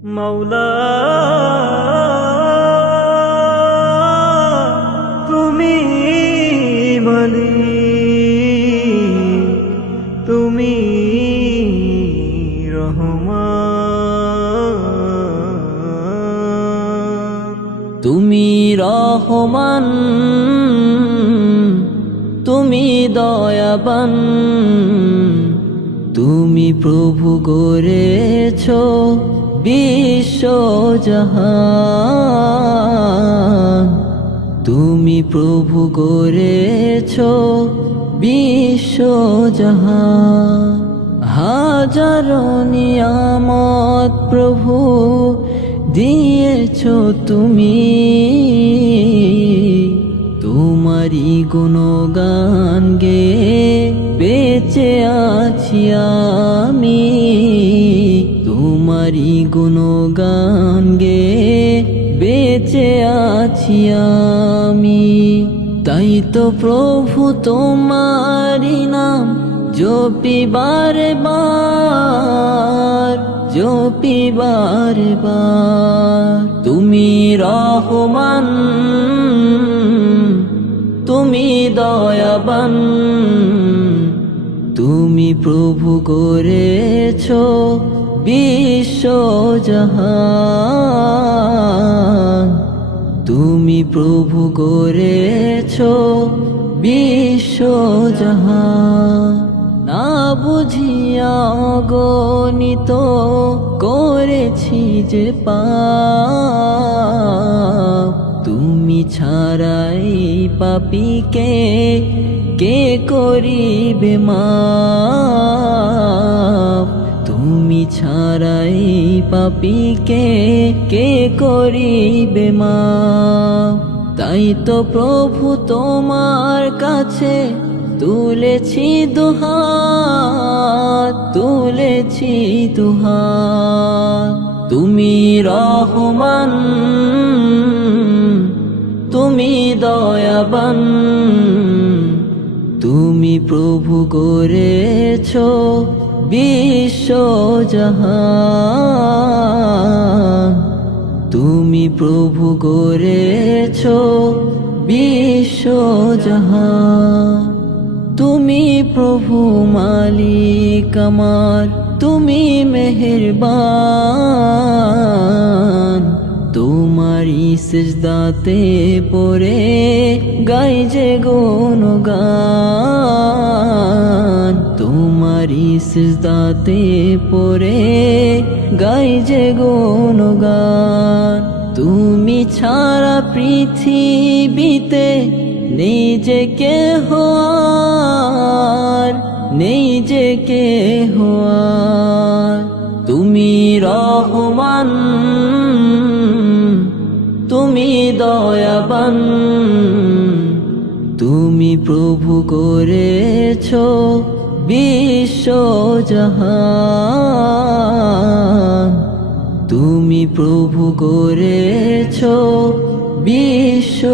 মৌলা তুমি মালিক, তুমি রহমান, তুমি রহমান, তুমি দয়াবান, তুমি প্রভু গড়েছ বিশ্বজাহান, তুমি প্রভু গড়েছ বিশ্বজাহান। হাজারো নিয়ামত প্রভু দিয়েছ তুমি, তোমারি গুণগান গে বেঁচে আছি আমি, তোমারি গুণগান গে বেঁচে আছি আমি। তাই তো প্রভু তোমারি নাম জপি বারে বার, জপি বারে বার। তুমি রহমান, তুমি দয়াবান, তুমি প্রভু গড়েছ বিশ্বজাহান, তুমি প্রভু গড়েছ বিশ্বজাহান। না বুঝিয়া অগণিত করেছি যে পাপ, তুমি ছাড়াই পাপীকে কে করিবে মাপ, তুমি ছাড়াই পাপীকে কে করিবে মাপ। তাই তো প্রভু তোমার কাছে তুলেছি দুহাত, তুলেছি দুহাত। তুমি রহমান, তুমি দয়াবান, তুমি প্রভু গড়েছ বিশ্বজাহান, তুমি প্রভু গড়েছ বিশ্বজাহান। তুমি প্রভু মালিক আমার, তুমি মেহেরবান, তোমারি সিজদাতে পড়ে গাই যে গুণগান, তোমারি সিজদাতে পড়ে গাই যে গুণগান। তুমি ছাড়া পৃথিবীতে নেই যে কেহ আর, নেই যে কেহ আর। তুমি রহমান, তুমি দয়াবান, তুমি প্রভু গড়েছ বিশ্বজাহান, তুমি প্রভু গড়েছ বিশ্বজাহান।